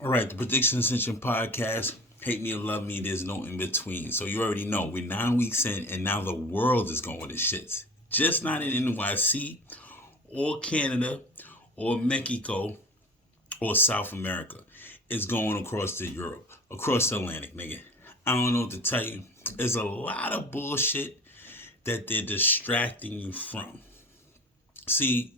All right, the Prediction Ascension podcast. Hate me or love me, there's no in between. So you already know we're 9 weeks in, and now the world is going to shits. Just not in NYC or Canada or Mexico or South America. It's going across to Europe, across the Atlantic, nigga. I don't know what to tell you. There's a lot of bullshit that they're distracting you from. See,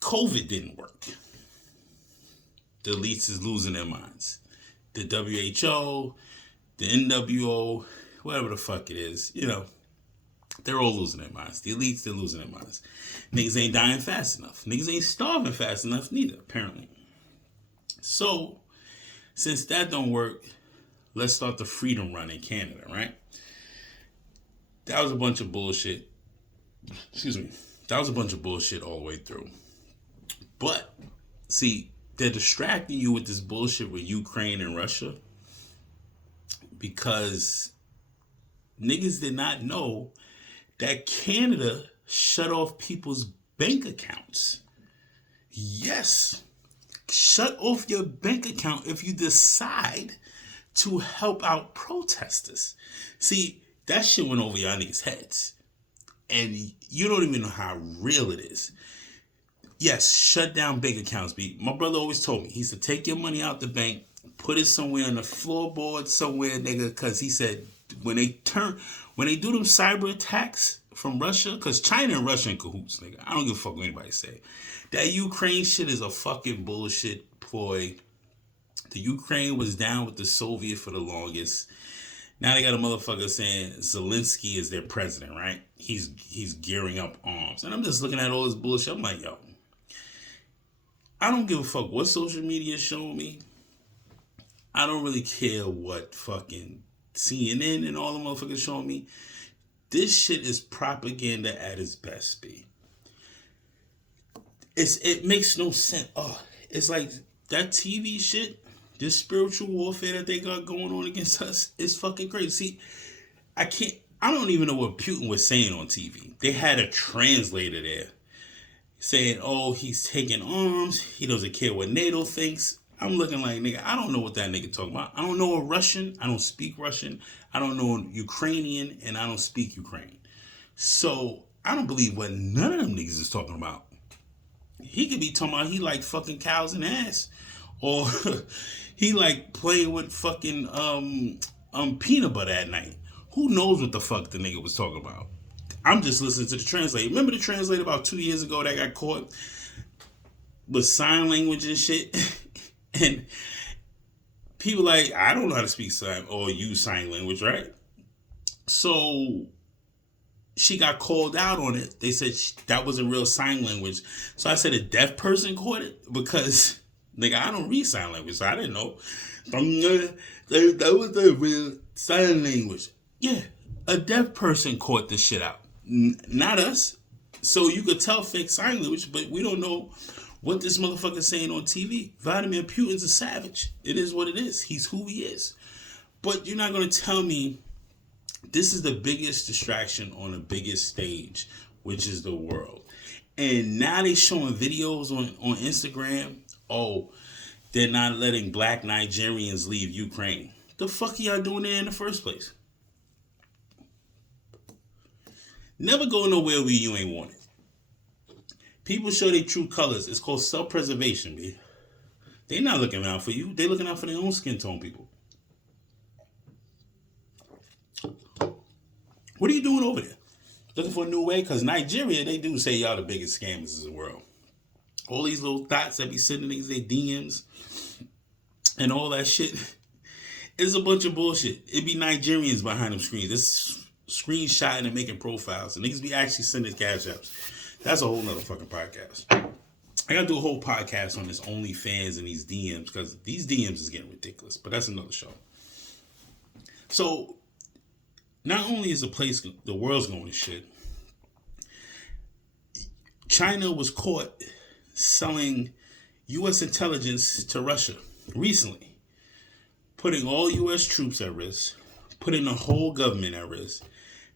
COVID didn't work. The elites is losing their minds. The WHO, the NWO, whatever the fuck it is, they're all losing their minds. The elites, they're losing their minds. Niggas ain't dying fast enough. Niggas ain't starving fast enough neither, apparently. So, since that don't work, let's start the freedom run in Canada, right? That was a bunch of bullshit. Excuse me. That was a bunch of bullshit all the way through. But, see, they're distracting you with this bullshit with Ukraine and Russia because niggas did not know that Canada shut off people's bank accounts. Yes. Shut off your bank account if you decide to help out protesters. See, that shit went over y'all niggas' heads. And you don't even know how real it is. Yes, shut down bank accounts. My brother always told me, he said, take your money out the bank, put it somewhere on the floorboard somewhere, nigga, because he said, when they do them cyber attacks from Russia, because China and Russia in cahoots, nigga. I don't give a fuck what anybody say. That Ukraine shit is a fucking bullshit ploy. The Ukraine was down with the Soviet for the longest. Now they got a motherfucker saying Zelensky is their president, right? He's gearing up arms. And I'm just looking at all this bullshit. I'm like, yo, I don't give a fuck what social media is showing me. I don't really care what fucking CNN and all the motherfuckers showing me. This shit is propaganda at its best, B. It makes no sense. Oh, it's like that TV shit, this spiritual warfare that they got going on against us is fucking crazy. See, I don't even know what Putin was saying on TV. They had a translator there saying, oh, he's taking arms. He doesn't care what NATO thinks. I'm looking like, nigga, I don't know what that nigga talking about. I don't know a Russian. I don't speak Russian. I don't know Ukrainian, and I don't speak Ukraine. So I don't believe what none of them niggas is talking about. He could be talking about he like fucking cows and ass. Or he like playing with fucking peanut butter at night. Who knows what the fuck the nigga was talking about? I'm just listening to the translator. Remember the translator about 2 years ago that got caught with sign language and shit? And people like, I don't know how to speak sign or use sign language, right? So she got called out on it. They said that was a real sign language. So I said a deaf person caught it because, nigga, I don't read sign language, so I didn't know. That was the real sign language. Yeah, a deaf person caught this shit out. Not us. So you could tell fake sign language, but we don't know what this motherfucker's saying on TV. Vladimir Putin's a savage. It is what it is. He's who he is. But you're not going to tell me this is the biggest distraction on the biggest stage, which is the world. And now they showing videos on Instagram. Oh, they're not letting black Nigerians leave Ukraine. The fuck are y'all doing there in the first place? Never go nowhere where you ain't wanted. People show their true colors. It's called self-preservation, B. They not looking out for you. They looking out for their own skin tone people. What are you doing over there? Looking for a new way? Because Nigeria, they do say y'all the biggest scammers in the world. All these little thoughts that be sending these their DMs and all that shit. It's a bunch of bullshit. It be Nigerians behind them screens. It's screenshotting and making profiles. And niggas be actually sending cash apps. That's a whole nother fucking podcast. I gotta do a whole podcast on this OnlyFans and these DMs because these DMs is getting ridiculous. But that's another show. So, not only is the world's going to shit, China was caught selling U.S. intelligence to Russia recently, putting all U.S. troops at risk, putting the whole government at risk.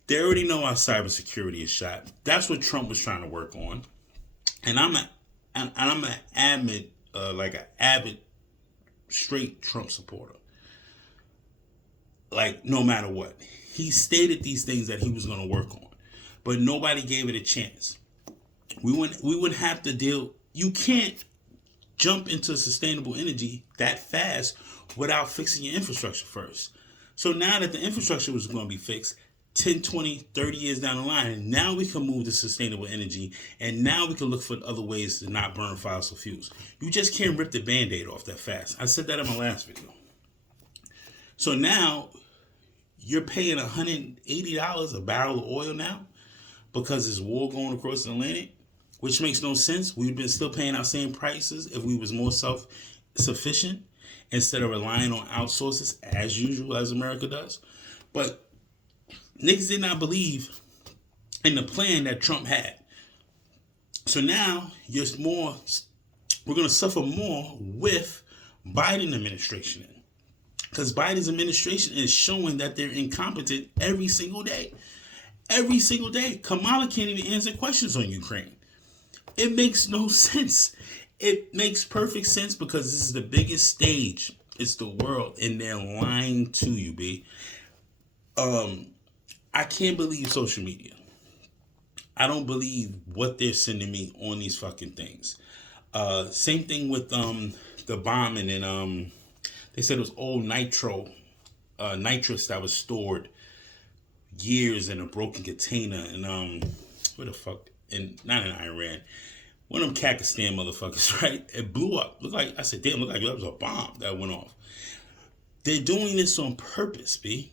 They already know our cybersecurity is shot. That's what Trump was trying to work on. And I'm an avid straight Trump supporter. Like, no matter what. He stated these things that he was going to work on. But nobody gave it a chance. We wouldn't have to deal. You can't jump into sustainable energy that fast without fixing your infrastructure first. So now that the infrastructure was going to be fixed 10, 20, 30 years down the line, now we can move to sustainable energy, and now we can look for other ways to not burn fossil fuels. You just can't rip the Band-Aid off that fast. I said that in my last video. So now you're paying $180 a barrel of oil now because there's war going across the Atlantic, which makes no sense. We've been still paying our same prices if we was more self-sufficient instead of relying on outsources as usual, as America does. But niggas did not believe in the plan that Trump had. So now we're going to suffer more with Biden administration. Because Biden's administration is showing that they're incompetent every single day. Every single day. Kamala can't even answer questions on Ukraine. It makes no sense. It makes perfect sense because this is the biggest stage. It's the world, and they're lying to you, B. I can't believe social media. I don't believe what they're sending me on these fucking things. Same thing with the bombing, and they said it was old nitrous that was stored years in a broken container, and where the fuck? And not in Iran. One of them Kakistan motherfuckers, right? It blew up. Looked like, I said, damn, looked like that was a bomb that went off. They're doing this on purpose, B.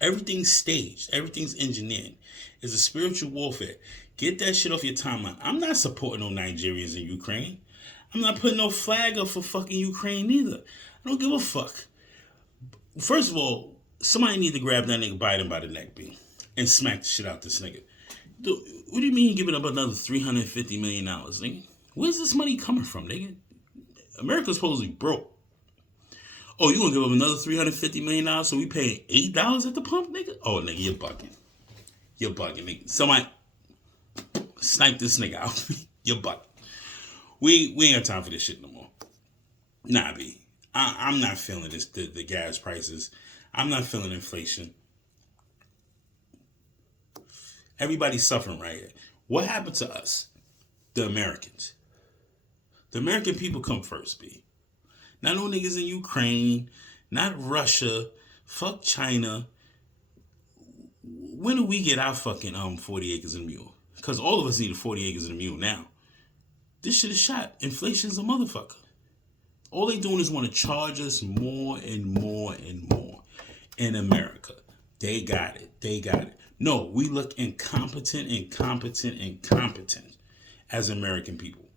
Everything's staged. Everything's engineered. It's a spiritual warfare. Get that shit off your timeline. I'm not supporting no Nigerians in Ukraine. I'm not putting no flag up for fucking Ukraine either. I don't give a fuck. First of all, somebody need to grab that nigga Biden by the neck, B, and smack the shit out this nigga. What do you mean giving up another $350 million, nigga? Where's this money coming from, nigga? America's supposedly broke. Oh, you gonna give up another $350 million so we paying $8 at the pump, nigga? Oh, nigga, you're bugging. You're bugging, nigga. Somebody snipe this nigga out. You're bugging. We ain't got time for this shit no more. Nah, B. I'm not feeling this, the gas prices. I'm not feeling inflation. Everybody's suffering right here. What happened to us? The Americans. The American people come first, B. Not no niggas in Ukraine, not Russia, fuck China. When do we get our fucking 40 acres and a mule? Because all of us need a 40 acres and a mule now. This shit is shot. Inflation's a motherfucker. All they doing is want to charge us more and more and more. In America, they got it. They got it. No, we look incompetent as American people.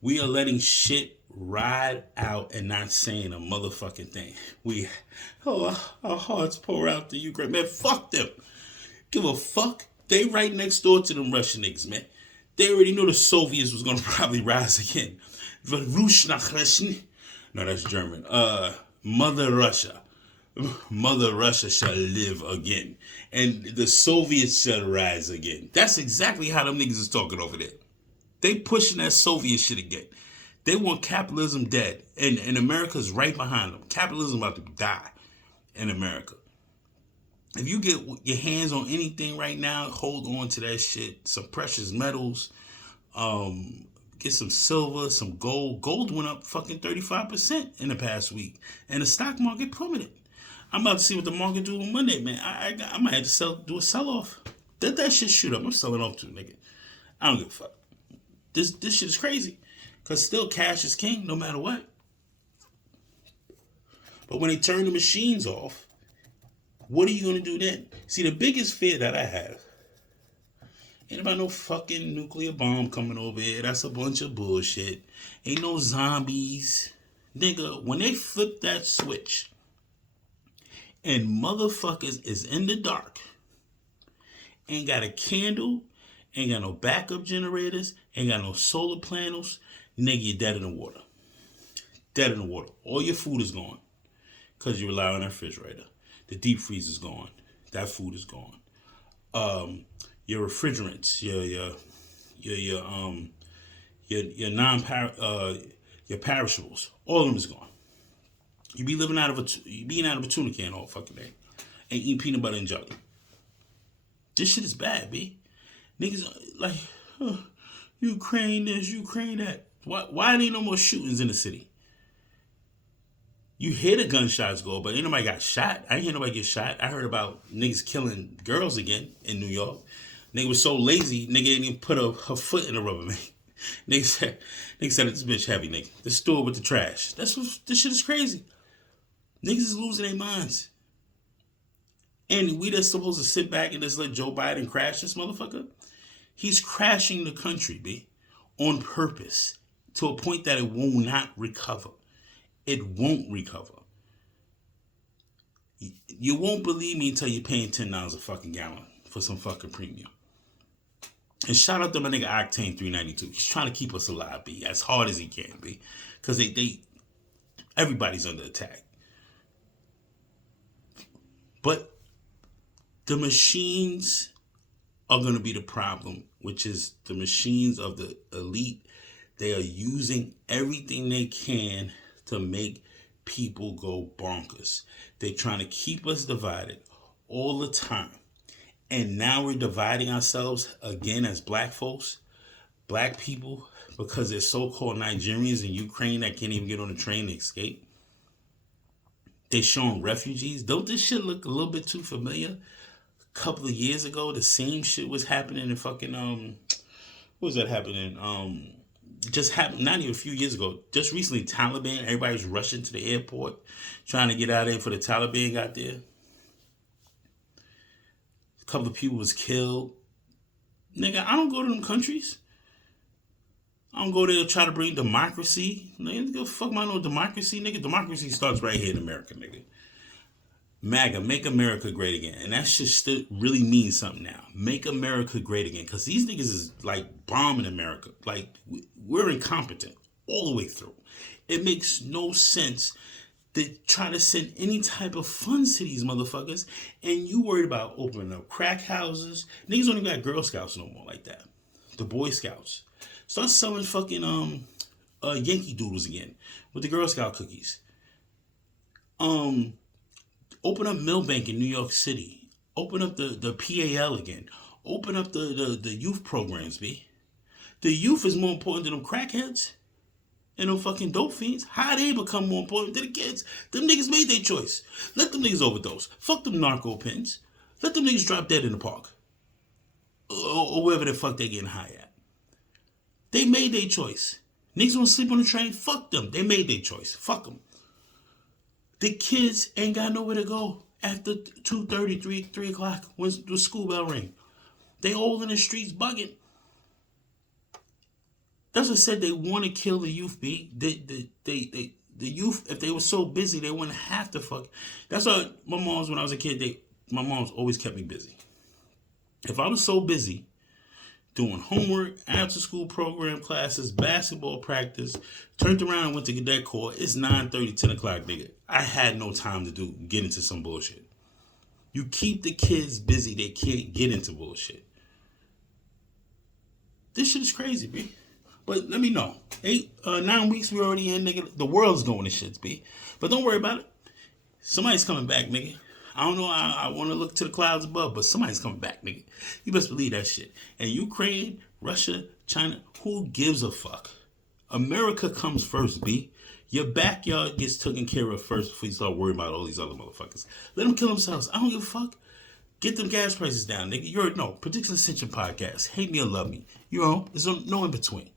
We are letting shit ride out and not saying a motherfucking thing. Our hearts pour out to Ukraine. Man, fuck them. Give a fuck. They right next door to them Russian niggas, man. They already knew the Soviets was going to probably rise again. No, that's German. Mother Russia. Mother Russia shall live again. And the Soviets shall rise again. That's exactly how them niggas is talking over there. They pushing that Soviet shit again. They want capitalism dead. And America's right behind them. Capitalism about to die in America. If you get your hands on anything right now, hold on to that shit. Some precious metals. Get some silver, some gold. Gold went up fucking 35% in the past week. And the stock market plummeted. I'm about to see what the market do on Monday, man. I might have to do a sell-off. Let that shit shoot up. I'm selling off too, nigga. I don't give a fuck. This shit is crazy. Because still cash is king no matter what. But when they turn the machines off, what are you going to do then? See, the biggest fear that I have ain't about no fucking nuclear bomb coming over here. That's a bunch of bullshit. Ain't no zombies. Nigga, when they flip that switch and motherfuckers is in the dark, ain't got a candle, ain't got no backup generators, ain't got no solar panels, nigga, you're dead in the water. Dead in the water. All your food is gone because you rely on that refrigerator. The deep freeze is gone. That food is gone. Your refrigerants, your Your perishables, all of them is gone. You be living out of a tuna can all fucking day, and eating peanut butter and jelly. This shit is bad, B. Niggas like Ukraine this, Ukraine that. Why ain't no more shootings in the city? You hear the gunshots go, but ain't nobody got shot. I ain't hear nobody get shot. I heard about niggas killing girls again in New York. Nigga was so lazy, nigga didn't even put her foot in the rubber, man. Nigga said this bitch heavy, nigga. The store with the trash. This shit is crazy. Niggas is losing their minds. And we just supposed to sit back and just let Joe Biden crash this motherfucker? He's crashing the country, B, on purpose, to a point that it will not recover. It won't recover. You won't believe me until you're paying $10 a fucking gallon for some fucking premium. And shout out to my nigga Octane 392. He's trying to keep us alive, B, as hard as he can, B. Because everybody's under attack. But the machines are going to be the problem, which is the machines of the elite. They are using everything they can to make people go bonkers. They're trying to keep us divided all the time. And now we're dividing ourselves again as black folks, black people, because they're so-called Nigerians in Ukraine that can't even get on the train to escape. They showing refugees. Don't this shit look a little bit too familiar? A couple of years ago, the same shit was happening in fucking, what was that happening? Just happened, not even a few years ago. Just recently, Taliban, everybody was rushing to the airport, trying to get out of there before the Taliban got there. A couple of people was killed. Nigga, I don't go to them countries. I don't go there to try to bring democracy. Nigga, go fuck my no democracy, nigga. Democracy starts right here in America, nigga. MAGA, make America great again. And that shit still really means something now. Make America great again. Because these niggas is like bombing America. Like, we're incompetent all the way through. It makes no sense to try to send any type of funds to these motherfuckers. And you worried about opening up crack houses. Niggas don't even got Girl Scouts no more like that. The Boy Scouts. Start selling fucking Yankee Doodles again with the Girl Scout cookies. Open up Millbank in New York City. Open up the PAL again. Open up the youth programs, B. The youth is more important than them crackheads and them fucking dope fiends. How they become more important than the kids? Them niggas made their choice. Let them niggas overdose. Fuck them narco pins. Let them niggas drop dead in the park. Or wherever the fuck they getting high at. They made their choice. Niggas want to sleep on the train? Fuck them. They made their choice. Fuck them. The kids ain't got nowhere to go after 2:30, 3 o'clock when the school bell ring. They all in the streets bugging. That's what said they want to kill the youth, B. The youth, if they were so busy, they wouldn't have to fuck. That's why my mom's, when I was a kid, my mom's always kept me busy. If I was so busy doing homework, after school program classes, basketball practice, turned around and went to cadet corps, it's 9:30, 10 o'clock, nigga. I had no time to get into some bullshit. You keep the kids busy, they can't get into bullshit. This shit is crazy, B. But let me know. 9 weeks we already in, nigga. The world's going to shit, B. But don't worry about it. Somebody's coming back, nigga. I don't know, I want to look to the clouds above, but somebody's coming back, nigga. You best believe that shit. And Ukraine, Russia, China, who gives a fuck? America comes first, B. Your backyard gets taken care of first before you start worrying about all these other motherfuckers. Let them kill themselves. I don't give a fuck. Get them gas prices down, nigga. You already know. Predictions Ascension Podcast. Hate me or love me. You know, there's no in between.